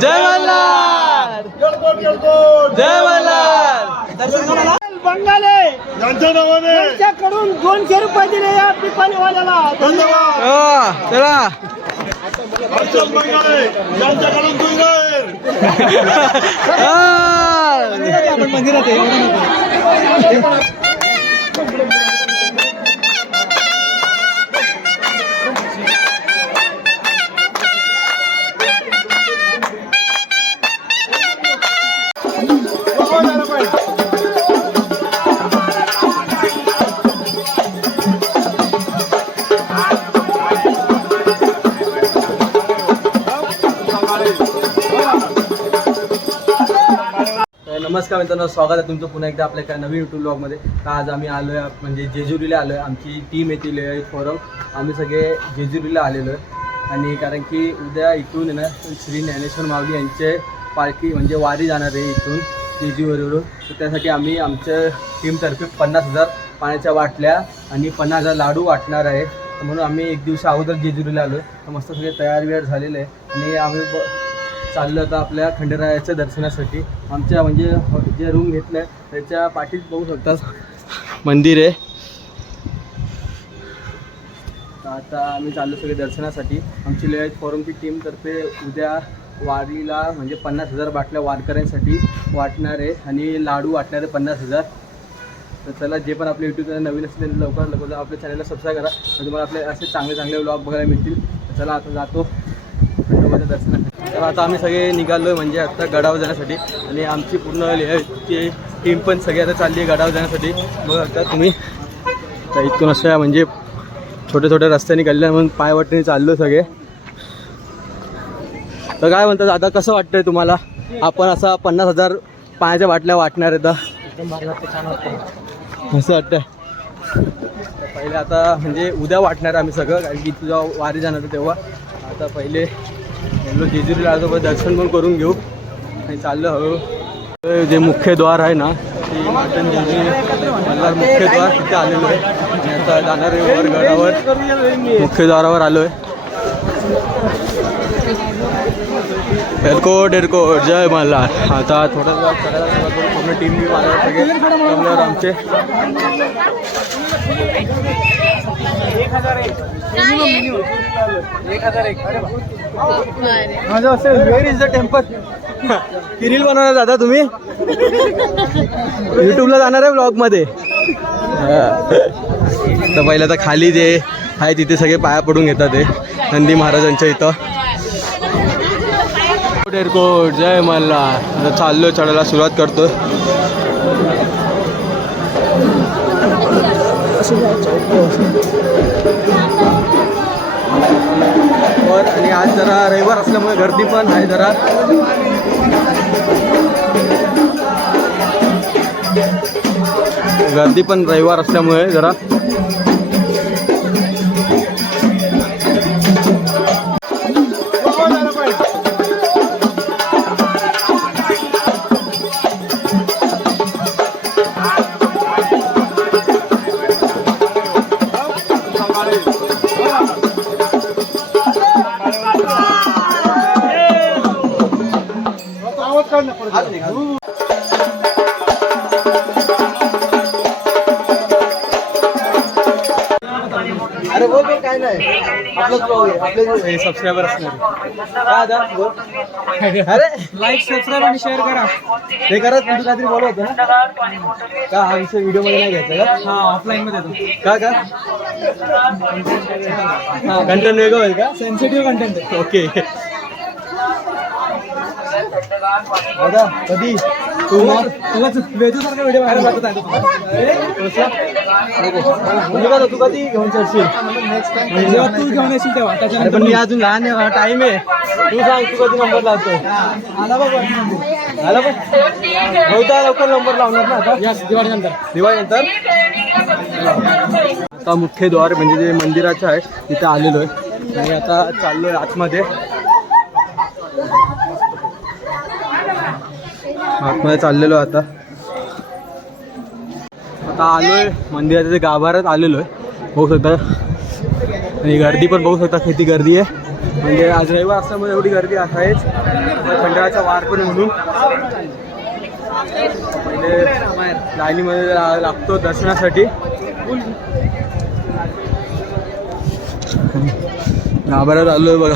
जय मल्हार, जय मल्हार. दर्शन कोणाला? बंगाले यांच्या नावाने त्यांच्याकडून 200 रुपये दिले या पिपाणीवाल्याला. धन्यवाद. चला हर्षल बंगाले यांच्याकडून 200. आपण मंदिरात नमस्कार मित्रांनो, स्वागत आहे तुमचं पुन्हा एकदा आपल्या नवीन यूट्यूब ब्लॉगमध्ये. तर आज आम्ही आलो आहे म्हणजे जेजुरीला आलो आहे. आमची टीम येथील फोरम आम्ही सगळे जेजुरीला आलेलो आहे. आणि कारण की उद्या इथून ना श्री ज्ञानेश्वर माऊली यांचे पालखी म्हणजे वारी जाणार आहे इथून जेजुरीवरून. तर त्यासाठी आम्ही आमच्या टीमतर्फे 50,000 पाण्याच्या बाटल्या आणि 50,000 लाडू वाटणार आहे. म्हणून आम्ही एक दिवस अगोदर जेजुरीला आलो आहे. तर मस्त सगळे तयार बियार झालेले आहे आणि आम्ही चाललो होतं आपल्या खंडेरायाच्या दर्शनासाठी. आमच्या म्हणजे जे रूम घेतलं आहे त्याच्या पाठीत बघू शकतात मंदिर आहे. आता आम्ही चाललो सगळे दर्शनासाठी. आमची लेआउट फोरमची टीमतर्फे उद्या वारीला म्हणजे 50,000 बाटल्या वारकऱ्यांसाठी वाटणार आहे आणि लाडू वाटणार आहे 50,000. तर चला, जे पण आपल्या यूट्यूब चॅनल नवीन असेल लवकर आपल्या चॅनलला सबस्क्राईब करा म्हणजे तुम्हाला आपले असे चांगले व्लॉग बघायला मिळतील. तर चला आता जातो खंडोबाच्या दर्शनासाठी. तर आता आम्ही सगळे निघालो आहे म्हणजे आता गडावर जाण्यासाठी आणि आमची पूर्ण लेआउटची टीम पण सगळी आता चालली आहे गडावर जाण्यासाठी. बघा आता तुम्ही तर इथून अशा म्हणजे छोट्या रस्त्याने गल्ल्या म्हणून पायवाटेने चाललो सगळे. तर काय म्हणतात आता, कसं वाटतंय तुम्हाला? आपण असा 50,000 पाण्याच्या बाटल्या वाटणार आहे. तर एकदम भारी वाटतं, छान वाटतं, असं वाटतंय. तर पहिले आता म्हणजे उद्या वाटणार आम्ही सगळं, कारण की तुझा वारी जाणार तेव्हा. आता पहिले जेजुरीला आलो, दर्शन पण करून घेऊ आणि चाललं हळू. जे मुख्य द्वार आहे ना ती मटन जेजुरी मल्हार मुख्य द्वार तिथे आलेलो आहे आणि आता जाणार आहे वर गडावर. मुख्य द्वारावर आलो आहे. एअरकोट जय मल्हार. आता थोडं करायला पूर्ण टीम बी मला सगळे जमल्यावर आमचे 1,001. Where is the temple? Reel बनवणार दादा तुम्ही? यूट्यूबला जाणार आहे ब्लॉगमध्ये. तर पहिलं तर खाली जे आहे तिथे सगळे पाया पडून घेतात ते नंदी महाराजांच्या इथं. एअरकोट जय मल्हार. आता चाललो चढायला सुरुवात करतो. आणि आज जरा रविवार असल्यामुळे गर्दी पण आहे जरा. गर्दी पण रविवार असल्यामुळे जरा. अरे बोल काय नाही, आपलंच ब्लॉग आहे, आपले सबस्क्रायबर असणार. अरे लाईक सबस्क्राईब आणि शेअर करा. ते करत तू काहीतरी बोलत होतं ना का? हा विषय व्हिडिओ मध्ये नाही घ्यायचा का? हा ऑफलाईन मध्ये येतो का? हा कंटेंट वेगळं होईल का? Sensitive content. ओके दादा, कधी तू वेजूसारखा व्हिडिओ व्हायरल जातो आहे तू कधी घेऊन चढशील? जेव्हा तू घेऊन येशील तेव्हा. पण मी अजून लहान आहे, टाईम आहे. तू सांग तू कधी नंबर लावतो? आला बघ आला बघ बहुधा लवकर नंबर लावणार ना आता. दिवाळीनंतर. आता मुख्य द्वार म्हणजे जे मंदिराचं आहे तिथे आलेलो आहे आणि आता चाललो आहे आतमध्ये. आतमध्ये चाललेलो आता. आता आलोय मंदिराच्या गाभाऱ्यात आलेलो आहे, बघू शकता. आणि गर्दी पण बघू शकता, किती गर्दी आहे. म्हणजे आज रविवार असल्यामुळे एवढी गर्दी आहेच. खंडाळाचा वार पण म्हणून म्हणजे लाईनीमध्ये लागतो दर्शनासाठी. गाभाऱ्यावर आलोय बघा.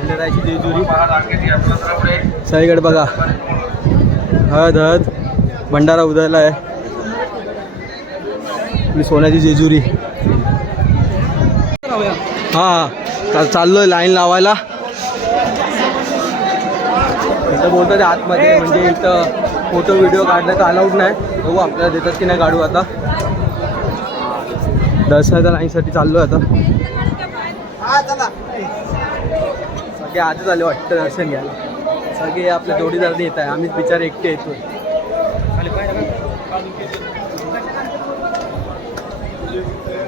खंडाळाची जेजुरी सगळीकडे बघा. हळद हळद भंडारा उधळला आहे. आपली सोन्याची जेजुरी. हां चाललोय लाईन लावायला. इथं बोलतात आतमध्ये म्हणजे इथं फोटो व्हिडिओ काढलं तर अलाउड नाही. बघू आपल्याला देतात की नाही काढू. आता दर्शनाच्या लाईनसाठी चाललोय आता. सगळे आजच आले वाटतं दर्शन घ्यायला. सगळे आपल्या जोडीदार येत आहे. आम्हीच बिचारे एकटे येतोय.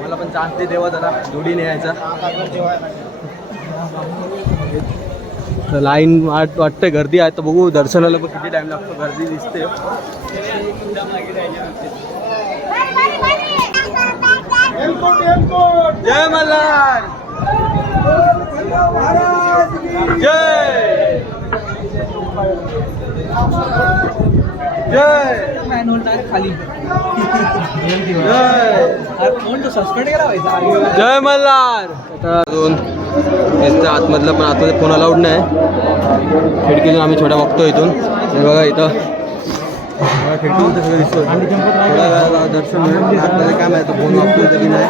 मला पण चान्स दे देवा जरा जोडीने यायचा. लाईन वाटतं गर्दी आहे तर बघू दर्शनाला पण किती टाइम लागतो. गर्दी दिसते. जय मल्हार जय जय खाली जय मल्हार. आता दोन इथं आतमधलं पण आतमध्ये फोन अलाउड नाही. खिडकीतून आम्ही छोटा बघतो इथून. हे बघा इथं खिडकीतून सगळं दिसतोय. थोडा वेळा दर्शन मिळून आतमध्ये काय माहिती फोन वापरतो इथं की नाही.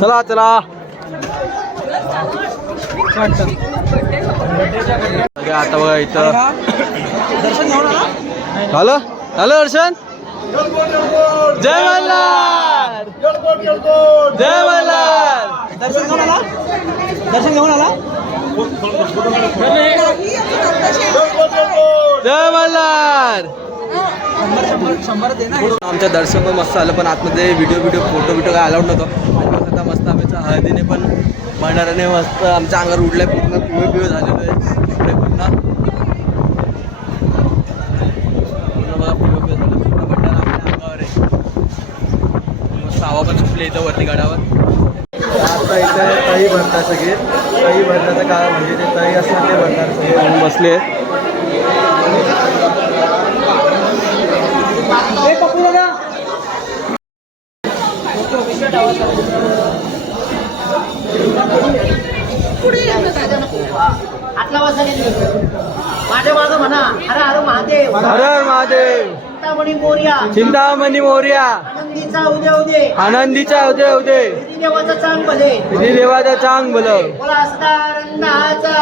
चला चला आता बघा इथं झालं झालं दर्शन. जय मल्हार जय मल्हार. दर्शन घेऊन आला. दर्शन घेऊन आला. जय मल्हार. आमचं दर्शन पण मस्त आलं पण आतमध्ये व्हिडिओ फोटो काय अलाउड नव्हतं. आता मस्त आमच्या हळदीने पण भंडाराने मस्त आमच्या अंगावर उडलंय. पूर्ण पिवळ झालेलं आहे. इकडे पुन्हा बघा पिवळ झालं. पूर्ण भंडारा आपल्या अंगावर आहे. मस्त हवा पण सुटली इथं वरती गडावर. आता इथं तळी भरतात सगळे. तळी भरण्याचं काय म्हणजे ते तळी असणार ते भरतात सगळे बसले. आटला वाजता माझ्या मागं म्हणा हर हर महादेव. हर हर महादेव. चिंतामणी मोर्या. चिंतामणी मोर्या. आनंदीचा उदय उदय. आनंदीचा उदय उदय. विधी देवाचा चांग भले. विधी देवाचा चांग भलं. बोला असतारंदाचा.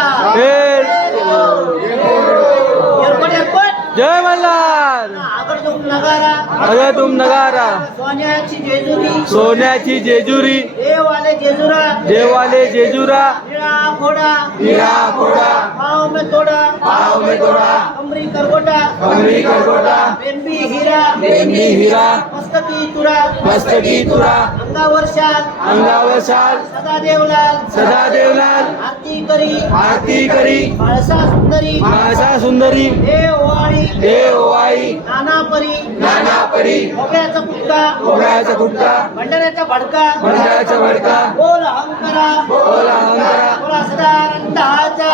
जय मल्हार. अगर तुम नगारा. अगर तुम नगारा. सोन्याची जेजुरी. सोन्याची जेजुरी. देवाले जेजुरा. देवाले जेजुरा. निळा घोडा. निळा घोडा. पाव में तोडा. पाव में तोडा. कमरी करगोटा. कमरी करगोटा. बेंबी हिरा. बेंबी हिरा. मस्तकी तुरा. मस्तकी तुरा. अंगावर शाल. अंगावर शाल. सदा देवलाल. सदा देवलाल. आरती करी. आरती करी. माळसा सुंदरी. माळसा सुंदरी. देववाळी. देववाई. नाना परी. नाना परी. खोबऱ्याचा कुटका. खोबऱ्याचा गुटका. भंडाऱ्याचा भडका. भंडाराचा भडका. बोल अहंकारा. बोल अहंकारा. बोला सदानंदाचा.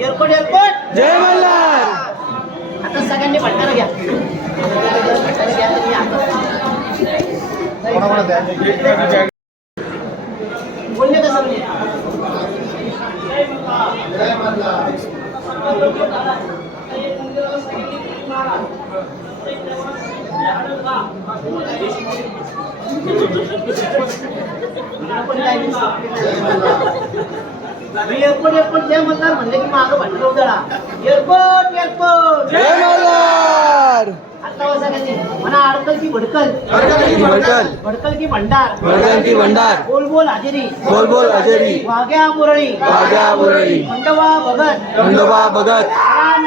एअरपोर्ट एअरपोर्ट. जय मल्हार. आता सगळ्यांनी भंडारा घ्या. भंडारा घ्या तरी आता. बोलले कसं म्हणजे एअरपोर्ट एअरपोर्ट जय मल्हार म्हणले की मागं भंडारा उधळा. एअरपोर्ट एअरपोर्ट. जय मल्हार. आता सगळ्यांनी म्हणा अडकल की भडकल. भडकल. भडकल की भंडार. भडकल की भंडार. बोल बोल हजेरी. बोल बोल हजेरी. वाघ्या मुरळी. वाघ्या मुरळी. खंडोबा भगत. खंडोबा भगत.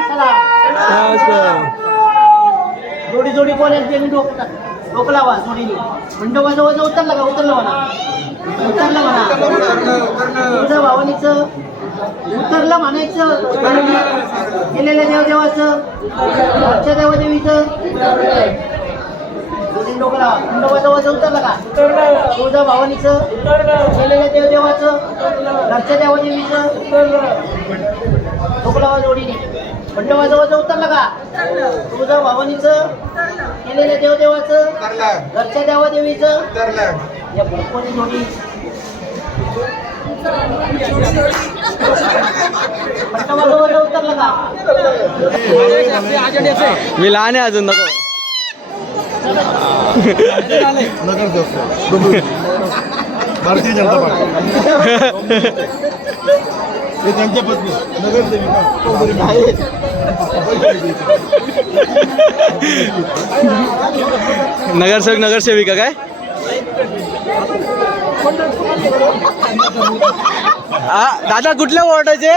सलाम सलाम. जोडी जोडी बोलायला डोकं लावा जोडीने. खंडोबा जवळ उतरला का? उतरलं म्हणा. उतरलं म्हणा. तुझं भावानीचं उतरलं म्हणायचं केलेल्या देवदेवाचं आजच्या देवादेवीचं दोन्ही डोकं लावा. खंडोबाजवळचं उतरलं का तुळजा भवानीचं केलेल्या देवदेवाचं घरच्या देवादेवीचं डोकं लावा जोडीने. खंडोबाजवळचं उतरलं का तुळजा भवानीचं केलेल्या देवदेवाचं घरच्या देवादेवीचं या कोणी जोडी. खंडोबाजवळचं उतरलं का मी लहान आहे अजून नको. भारतीय जनता पार्टी हे त्यांच्या पत्नी नगरसेविका नगरसेवक नगरसेविका काय हा दादा कुठल्या वॉर्डाचे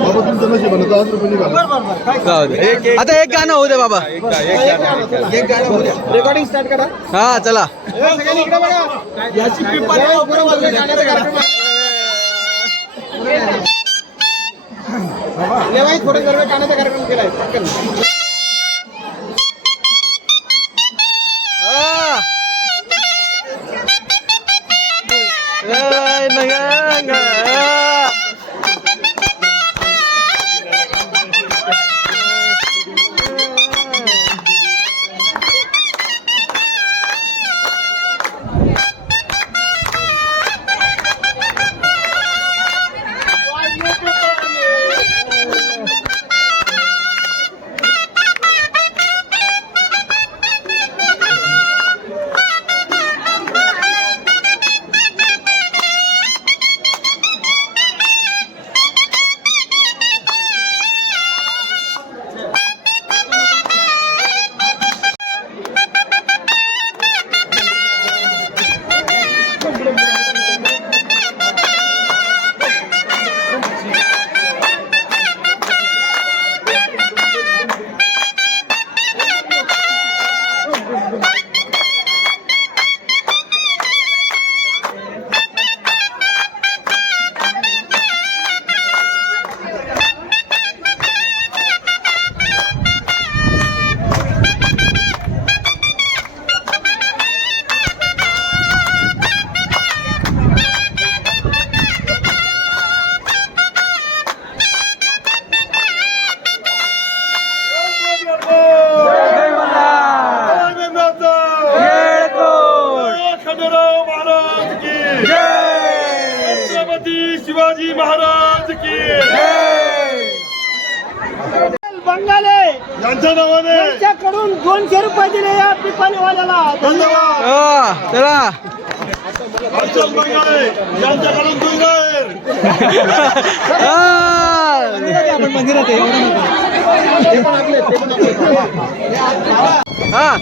बाबा तुमचं नशीब आहे, 10 रुपये निघाले. आता एक गाणं होऊ दे बाबा. रेकॉर्डिंग स्टार्ट करा. हा चला. याची थोडे सर्व गाण्याचा कार्यक्रम केलाय. शिवाजी महाराज की बंगाले यांच्या नावाने त्यांच्याकडून 200 रुपये दिले या पिपाणीवाल्याला. धन्यवाद. चला. हर्षल बंगाले यांच्याकडून गुजरात. हा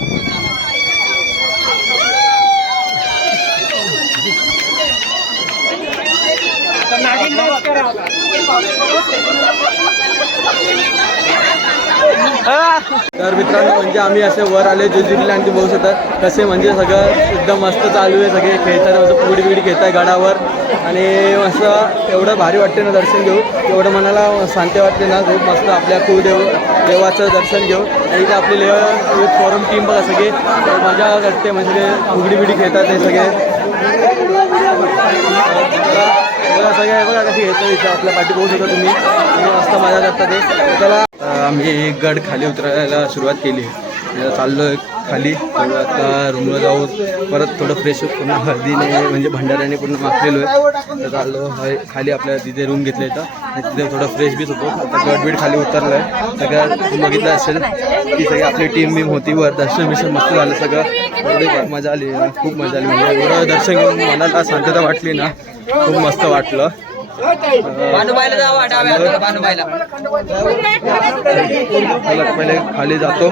तर मित्रांनो म्हणजे आम्ही असे वर आले जेजुरीला आणि बघू शकतात कसे म्हणजे सगळं एकदम मस्त चालू आहे. सगळे खेळतात असं पुडी बिडी खेळत आहे गडावर आणि मस्त एवढं भारी वाटते ना दर्शन घेऊ. एवढं मनाला शांती वाटते ना खूप मस्त आपल्या देवाचं दर्शन घेऊ. आणि इथे आपली युथ फॉरम टीम बघा सगळे मजा करते म्हणजे फुगडी बिडी खेळतात ते सगळे बघा सगळे बघा कशी घेतात इथं आपल्या पाठी बघू शकता तुम्ही मस्त मजा करतात ते. त्याला आम्ही गड खाली उतरायला सुरुवात केली आहे. चाललो आहे खाली आता रूमला जाऊ परत थोडं फ्रेश पूर्ण हळदीने म्हणजे भंडाऱ्याने पूर्ण माखलेलो आहे. तर चाललो खाली आपल्या तिथे रूम घेतलं इथं आणि तिथे थोडं फ्रेश बीच होतो. आता गडबीड खाली उतरलं आहे सगळ्या बघितलं असेल की सगळी आपली टीम बीम होती वर दर्शन बिर्शन मस्त झालं सगळं. एवढी मजा आली खूप मजा आली म्हणजे एवढं दर्शन घेऊन मनाला शांतता वाटली ना खूप मस्त वाटलं. पहिले खाली जातो.